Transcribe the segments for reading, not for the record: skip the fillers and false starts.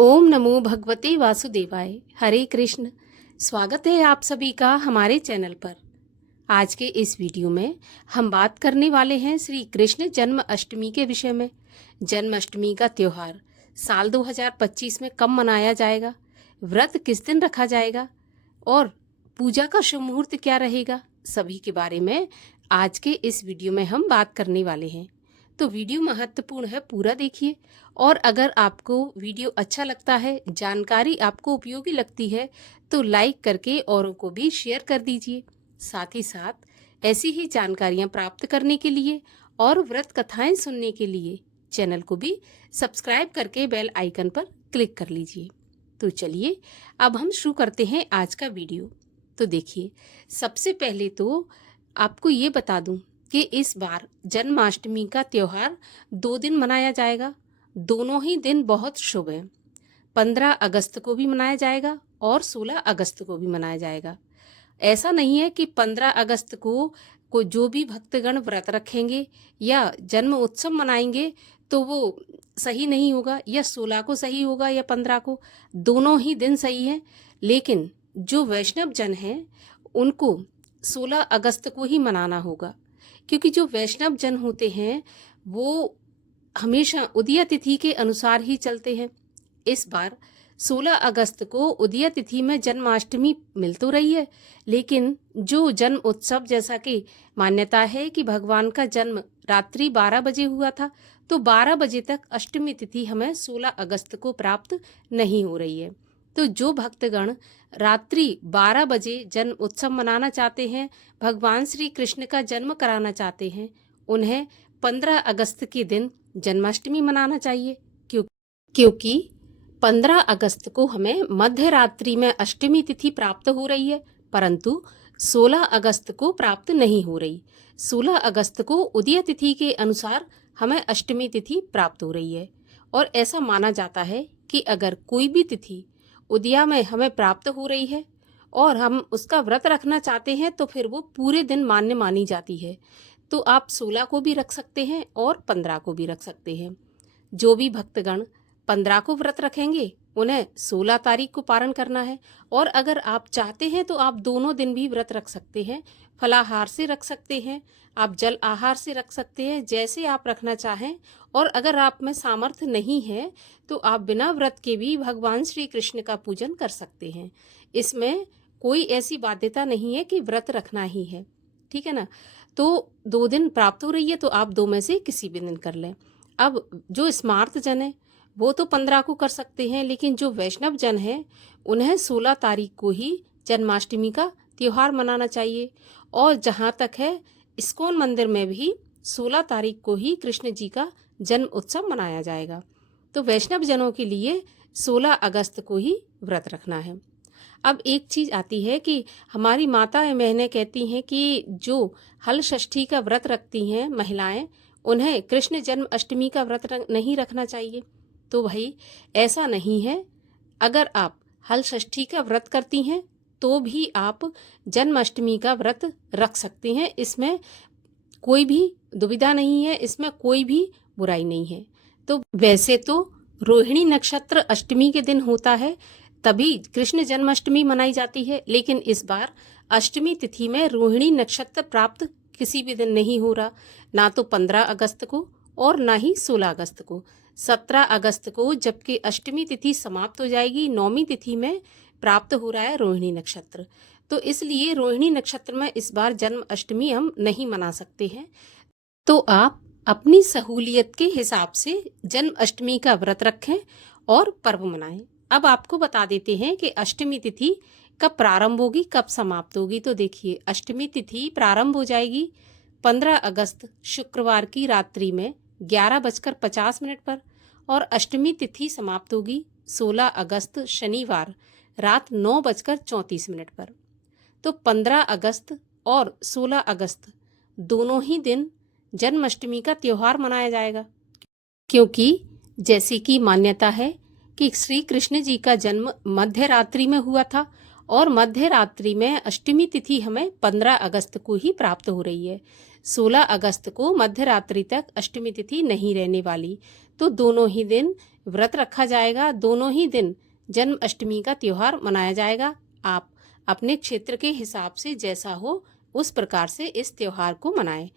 ओम नमो भगवते वासुदेवाय। हरे कृष्ण। स्वागत है आप सभी का हमारे चैनल पर। आज के इस वीडियो में हम बात करने वाले हैं श्री कृष्ण जन्म अष्टमी के विषय में। जन्माष्टमी का त्योहार साल 2025 में कब मनाया जाएगा, व्रत किस दिन रखा जाएगा और पूजा का शुभ मुहूर्त क्या रहेगा, सभी के बारे में आज के इस वीडियो में हम बात करने वाले हैं। तो वीडियो महत्वपूर्ण है, पूरा देखिए। और अगर आपको वीडियो अच्छा लगता है, जानकारी आपको उपयोगी लगती है, तो लाइक करके औरों को भी शेयर कर दीजिए। साथ ही साथ ऐसी ही जानकारियां प्राप्त करने के लिए और व्रत कथाएं सुनने के लिए चैनल को भी सब्सक्राइब करके बेल आइकन पर क्लिक कर लीजिए। तो चलिए अब हम शुरू करते हैं आज का वीडियो। तो देखिए, सबसे पहले तो आपको ये बता दूं कि इस बार जन्माष्टमी का त्योहार 2 दिन मनाया जाएगा। दोनों ही दिन बहुत शुभ हैं। 15 अगस्त को भी मनाया जाएगा और 16 अगस्त को भी मनाया जाएगा। ऐसा नहीं है कि 15 अगस्त को जो भी भक्तगण व्रत रखेंगे या जन्म उत्सव मनाएंगे तो वो सही नहीं होगा, या 16 को सही होगा या 15 को। दोनों ही दिन सही हैं, लेकिन जो वैष्णव जन हैं उनको 16 अगस्त को ही मनाना होगा, क्योंकि जो वैष्णव जन होते हैं वो हमेशा उदय तिथि के अनुसार ही चलते हैं। इस बार 16 अगस्त को उदय तिथि में जन्माष्टमी मिल तो रही है, लेकिन जो जन्म उत्सव, जैसा कि मान्यता है कि भगवान का जन्म रात्रि 12 बजे हुआ था, तो 12 बजे तक अष्टमी तिथि हमें 16 अगस्त को प्राप्त नहीं हो रही है। तो जो भक्तगण रात्रि 12 बजे जन्म उत्सव मनाना चाहते हैं, भगवान श्री कृष्ण का जन्म कराना चाहते हैं, उन्हें 15 अगस्त के दिन जन्माष्टमी मनाना चाहिए। क्योंकि 15 अगस्त को हमें मध्य रात्रि में अष्टमी तिथि प्राप्त हो रही है, परंतु 16 अगस्त को प्राप्त नहीं हो रही। 16 अगस्त को उदय तिथि के अनुसार हमें अष्टमी तिथि प्राप्त हो रही है। और ऐसा माना जाता है कि अगर कोई भी तिथि उदया में हमें प्राप्त हो रही है और हम उसका व्रत रखना चाहते हैं तो फिर वो पूरे दिन मान्य मानी जाती है। तो आप 16 को भी रख सकते हैं और 15 को भी रख सकते हैं। जो भी भक्तगण 15 को व्रत रखेंगे उन्हें 16 तारीख को पारण करना है। और अगर आप चाहते हैं तो आप दोनों दिन भी व्रत रख सकते हैं। फलाहार से रख सकते हैं, आप जल आहार से रख सकते हैं, जैसे आप रखना चाहें। और अगर आप में सामर्थ्य नहीं है तो आप बिना व्रत के भी भगवान श्री कृष्ण का पूजन कर सकते हैं। इसमें कोई ऐसी बाध्यता नहीं है कि व्रत रखना ही है, ठीक है ना। तो 2 दिन प्राप्त हो रही है तो आप 2 में से किसी भी दिन कर लें। अब जो स्मार्त जन है वो तो 15 को कर सकते हैं, लेकिन जो वैष्णव जन है उन्हें 16 तारीख को ही जन्माष्टमी का त्योहार मनाना चाहिए। और जहाँ तक है, इस्कॉन मंदिर में भी 16 तारीख को ही कृष्ण जी का जन्म उत्सव मनाया जाएगा। तो वैष्णव जनों के लिए 16 अगस्त को ही व्रत रखना है। अब एक चीज आती है कि हमारी माता या बहनें कहती हैं कि जो हल षष्ठी का व्रत रखती हैं महिलाएं, उन्हें कृष्ण जन्म अष्टमी का व्रत नहीं रखना चाहिए। तो भाई ऐसा नहीं है। अगर आप हल षष्ठी का व्रत करती हैं तो भी आप जन्माष्टमी का व्रत रख सकते हैं। इसमें कोई भी दुविधा नहीं है, इसमें कोई भी बुराई नहीं है। तो वैसे तो रोहिणी नक्षत्र अष्टमी के दिन होता है, तभी कृष्ण जन्माष्टमी मनाई जाती है, लेकिन इस बार अष्टमी तिथि में रोहिणी नक्षत्र प्राप्त किसी भी दिन नहीं हो रहा, ना तो 15 अगस्त को और ना ही 16 अगस्त को। 17 अगस्त को जबकि अष्टमी तिथि समाप्त हो जाएगी, 9वीं तिथि में प्राप्त हो रहा है रोहिणी नक्षत्र। तो इसलिए रोहिणी नक्षत्र में इस बार जन्म अष्टमी हम नहीं मना सकते हैं। तो आप अपनी सहूलियत के हिसाब से जन्म अष्टमी का व्रत रखें और पर्व मनाएं। अब आपको बता देते हैं कि अष्टमी तिथि कब प्रारंभ होगी, कब समाप्त होगी। तो देखिए, अष्टमी तिथि प्रारंभ हो जाएगी 15 अगस्त शुक्रवार की रात्रि में 11:50 पर, और अष्टमी तिथि समाप्त होगी 16 अगस्त शनिवार रात 9:34 पर। तो 15 अगस्त और 16 अगस्त दोनों ही दिन जन्माष्टमी का त्योहार मनाया जाएगा, क्योंकि जैसे कि मान्यता है कि श्री कृष्ण जी का जन्म मध्य रात्रि में हुआ था और मध्य रात्रि में अष्टमी तिथि हमें 15 अगस्त को ही प्राप्त हो रही है। 16 अगस्त को मध्य रात्रि तक अष्टमी तिथि नहीं रहने वाली। तो दोनों ही दिन व्रत रखा जाएगा। दोनों ही दिन जन्माष्टमी का त्योहार मनाया जाएगा। आप अपने क्षेत्र के हिसाब से जैसा हो उस प्रकार से इस त्योहार को मनाएं।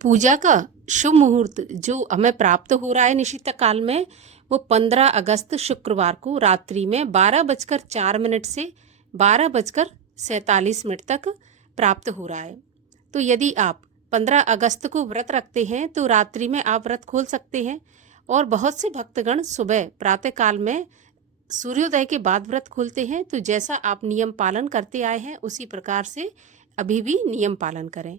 पूजा का शुभ मुहूर्त जो हमें प्राप्त हो रहा है निशित काल में, वो 15 अगस्त शुक्रवार को रात्रि में 12:04 से 12:47 तक प्राप्त हो रहा है। तो यदि आप 15 अगस्त को व्रत रखते हैं तो रात्रि में आप व्रत खोल सकते हैं। और बहुत से भक्तगण सुबह प्रातः काल में सूर्योदय के बाद व्रत खोलते हैं। तो जैसा आप नियम पालन करते आए हैं उसी प्रकार से अभी भी नियम पालन करें।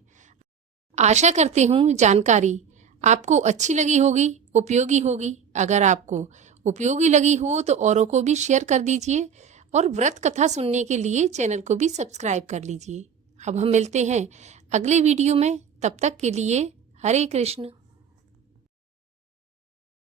आशा करती हूँ जानकारी आपको अच्छी लगी होगी, उपयोगी होगी। अगर आपको उपयोगी लगी हो तो औरों को भी शेयर कर दीजिए और व्रत कथा सुनने के लिए चैनल को भी सब्सक्राइब कर लीजिए। अब हम मिलते हैं अगले वीडियो में, तब तक के लिए हरे कृष्ण।